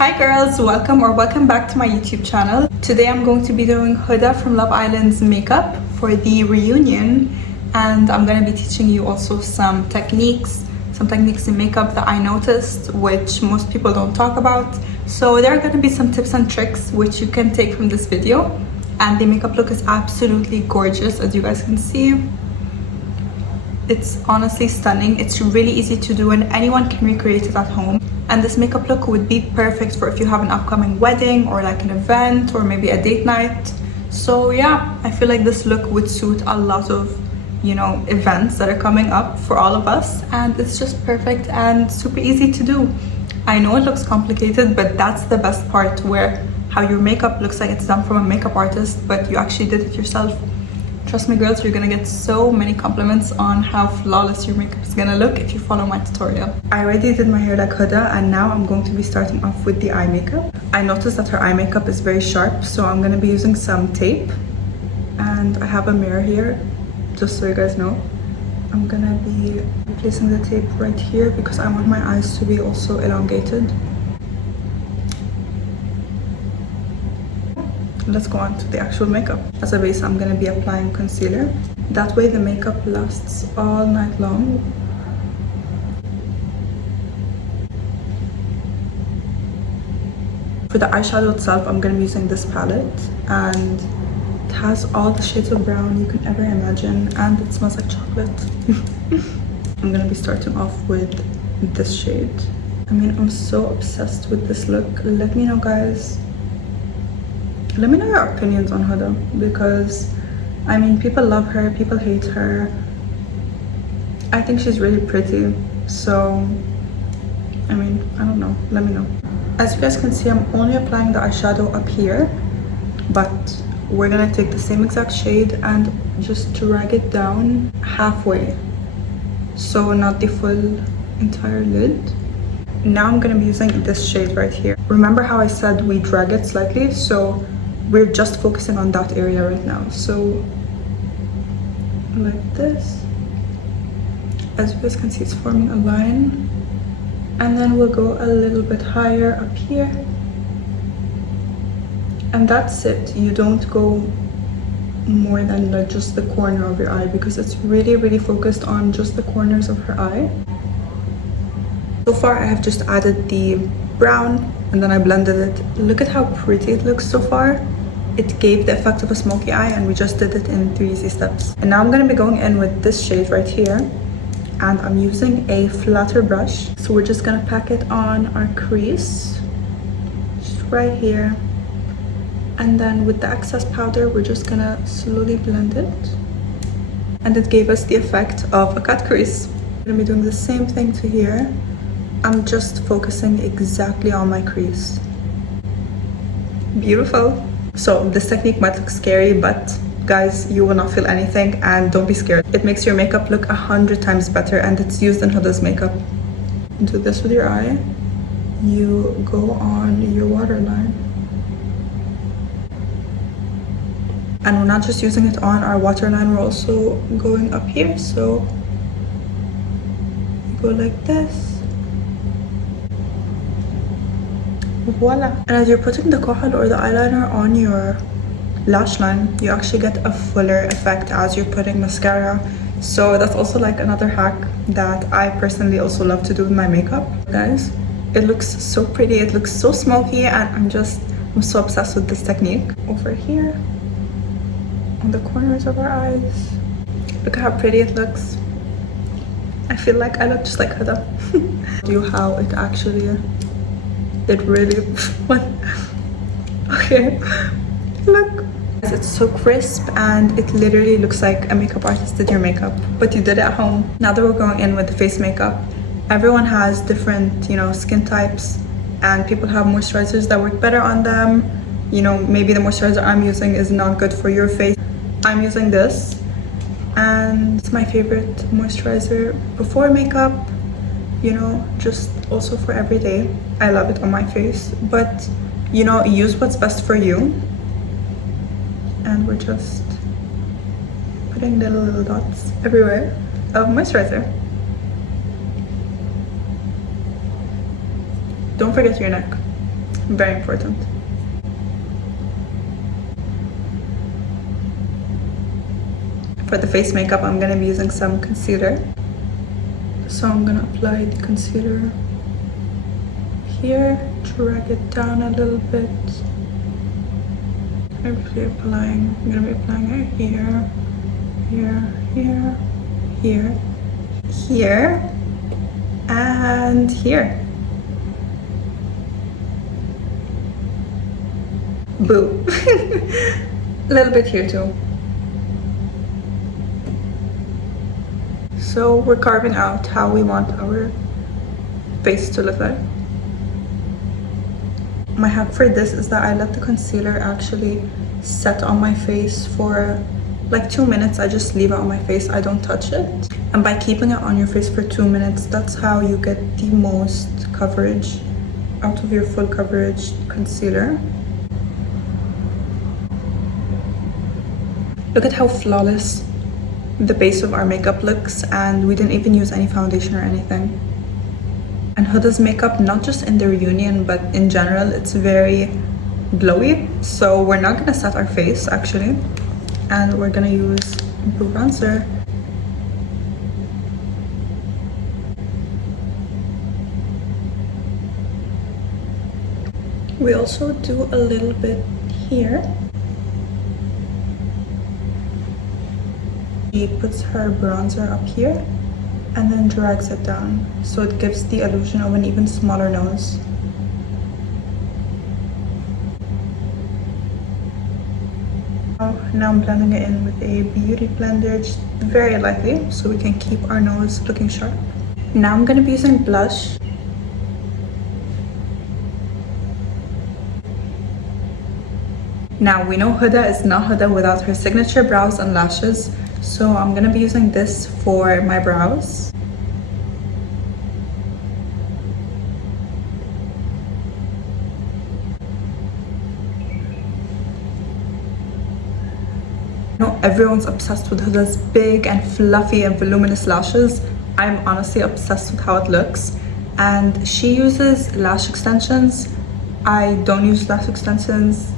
Hi girls, welcome back to my YouTube channel. Today I'm going to be doing Huda from Love Island's makeup for the reunion, and I'm going to be teaching you also some techniques in makeup that I noticed which most people don't talk about. So there are going to be some tips and tricks which you can take from this video, and the makeup look is absolutely gorgeous. As you guys can see, it's honestly stunning. It's really easy to do and anyone can recreate it at home. And this makeup look would be perfect for if you have an upcoming wedding or like an event or maybe a date night. So yeah, I feel like this look would suit a lot of, you know, events that are coming up for all of us, and it's just perfect and super easy to do. I know it looks complicated, but that's the best part, where how your makeup looks like it's done from a makeup artist, but you actually did it yourself. Trust me girls, you're gonna get so many compliments on how flawless your makeup is gonna look if you follow my tutorial. I already did my hair like Huda, and now I'm going to be starting off with the eye makeup. I noticed that her eye makeup is very sharp, so I'm gonna be using some tape, and I have a mirror here, just so you guys know. I'm gonna be placing the tape right here because I want my eyes to be also elongated. Let's go on to the actual makeup. As a base, I'm going to be applying concealer. That way the makeup lasts all night long. For the eyeshadow itself, I'm going to be using this palette, and it has all the shades of brown you can ever imagine, and it smells like chocolate. I'm going to be starting off with this shade. I mean, I'm so obsessed with this look. Let me know, guys. Let me know your opinions on Huda, because I mean, people love her, people hate her. I think she's really pretty, so I mean, I don't know, let me know. As you guys can see, I'm only applying the eyeshadow up here, but we're gonna take the same exact shade and just drag it down halfway, so not the full entire lid. Now I'm gonna be using this shade right here. Remember how I said we drag it slightly? So we're just focusing on that area right now. So like this. As you guys can see, it's forming a line, and then we'll go a little bit higher up here, and that's it. You don't go more than like just the corner of your eye, because it's really focused on just the corners of her eye. So far I have just added the brown and then I blended it. Look at how pretty it looks so far. It gave the effect of a smoky eye, and we just did it in 3 easy steps. And now I'm going to be going in with this shade right here, and I'm using a flatter brush. So we're just going to pack it on our crease, just right here. And then with the excess powder, we're just going to slowly blend it. And it gave us the effect of a cut crease. I'm going to be doing the same thing to here. I'm just focusing exactly on my crease. Beautiful. So this technique might look scary, but guys, you will not feel anything, and don't be scared. It makes your makeup look 100 times better, and it's used in Huda's makeup. Do this with your eye. You go on your waterline. And we're not just using it on our waterline, we're also going up here. So you go like this. Voila. And as you're putting the kohl or the eyeliner on your lash line, you actually get a fuller effect as you're putting mascara. So that's also like another hack that I personally also love to do with my makeup. Guys, it looks so pretty, it looks so smoky, and I'm so obsessed with this technique. Over here on the corners of our eyes, look at how pretty it looks. I feel like I look just like Huda. Do how it actually, it really, what? Okay, look. It's so crisp, and it literally looks like a makeup artist did your makeup, but you did it at home. Now that we're going in with the face makeup, everyone has different, you know, skin types, and people have moisturizers that work better on them. You know, maybe the moisturizer I'm using is not good for your face. I'm using this, and it's my favorite moisturizer before makeup, you know, just also for every day. I love it on my face, but you know, use what's best for you. And we're just putting little dots everywhere of moisturizer. Don't forget your neck. very important. For the face makeup, I'm gonna be using some concealer. So I'm gonna apply the concealer here, drag it down a little bit. I'm gonna be applying it here, here, here, here, here, and here. Boo. A little bit here too. So we're carving out how we want our face to look like. My hack for this is that I let the concealer actually set on my face for like 2 minutes. I just leave it on my face, I don't touch it. And by keeping it on your face for 2 minutes, that's how you get the most coverage out of your full coverage concealer. Look at how flawless the base of our makeup looks, and we didn't even use any foundation or anything. And Huda's makeup, not just in the reunion but in general, it's very glowy, so we're not gonna set our face actually, and we're gonna use blue bronzer. We also do a little bit here. She puts her bronzer up here and then drags it down, so it gives the illusion of an even smaller nose. Now I'm blending it in with a beauty blender, just very lightly, so we can keep our nose looking sharp. Now I'm going to be using blush. Now we know Huda is not Huda without her signature brows and lashes, so I'm gonna be using this for my brows. I know everyone's obsessed with Huda's big and fluffy and voluminous lashes. I'm honestly obsessed with how it looks, and she uses lash extensions. I don't use lash extensions.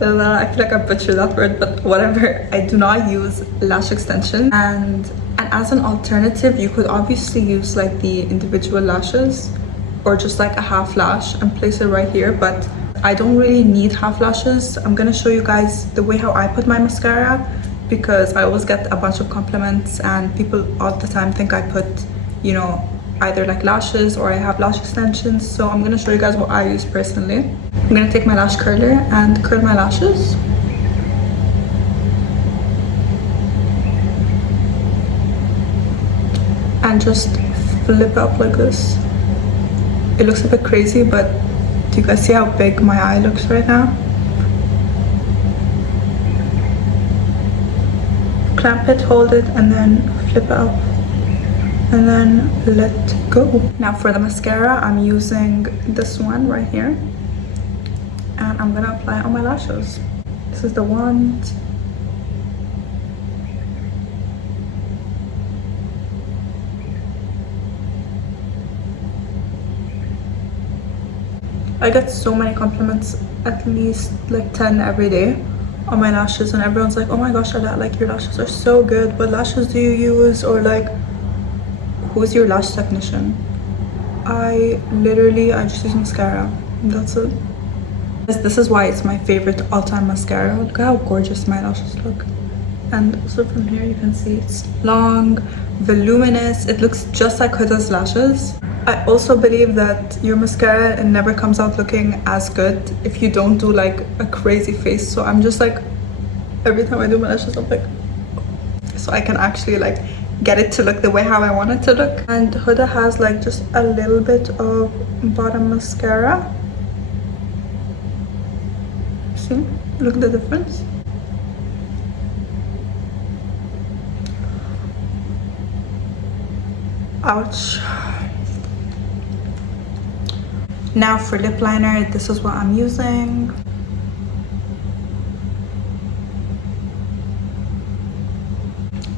I feel like I butchered that word, but whatever. I do not use lash extension, and as an alternative, you could obviously use like the individual lashes or just like a half lash and place it right here, but I don't really need half lashes. I'm gonna show you guys the way how I put my mascara, because I always get a bunch of compliments and people all the time think I put, you know, either like lashes or I have lash extensions. So I'm gonna show you guys what I use personally. I'm gonna take my lash curler and curl my lashes. And just flip up like this. It looks a bit crazy, but do you guys see how big my eye looks right now? Clamp it, hold it, and then flip it up. And then let go. Now for the mascara, I'm using this one right here. And I'm gonna apply it on my lashes. This is the wand. I get so many compliments, at least like 10 every day on my lashes, and everyone's like, oh my gosh, Ada, like your lashes are so good. What lashes do you use? Or like, who's your lash technician? I just use mascara. That's it. This is why it's my favorite all-time mascara. Look how gorgeous my lashes look. And also from here you can see it's long, voluminous. It looks just like Huda's lashes. I also believe that your mascara never comes out looking as good if you don't do like a crazy face. So I'm just like, every time I do my lashes, I'm like, so I can actually like get it to look the way how I want it to look. And Huda has like just a little bit of bottom mascara. See, look at the difference. Ouch. Now for lip liner, this is what I'm using.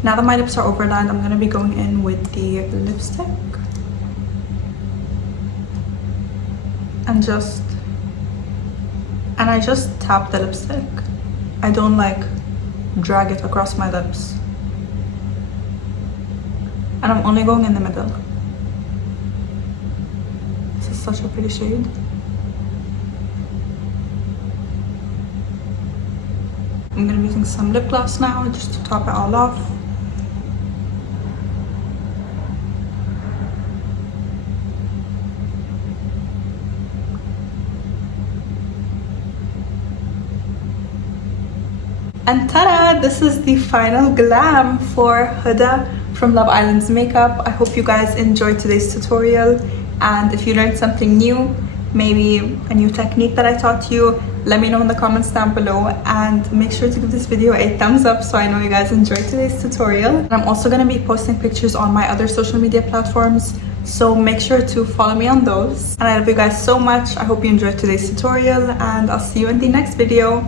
Now that my lips are overlined, I'm gonna be going in with the lipstick and just And I just tap the lipstick. I don't like drag it across my lips. And I'm only going in the middle. This is such a pretty shade. I'm gonna be using some lip gloss now just to top it all off. And ta-da! This is the final glam for Huda from Love Island's makeup. I hope you guys enjoyed today's tutorial, and if you learned something new, maybe a new technique that I taught you, let me know in the comments down below, and make sure to give this video a thumbs up so I know you guys enjoyed today's tutorial. And I'm also going to be posting pictures on my other social media platforms, so make sure to follow me on those. And I love you guys so much. I hope you enjoyed today's tutorial, and I'll see you in the next video.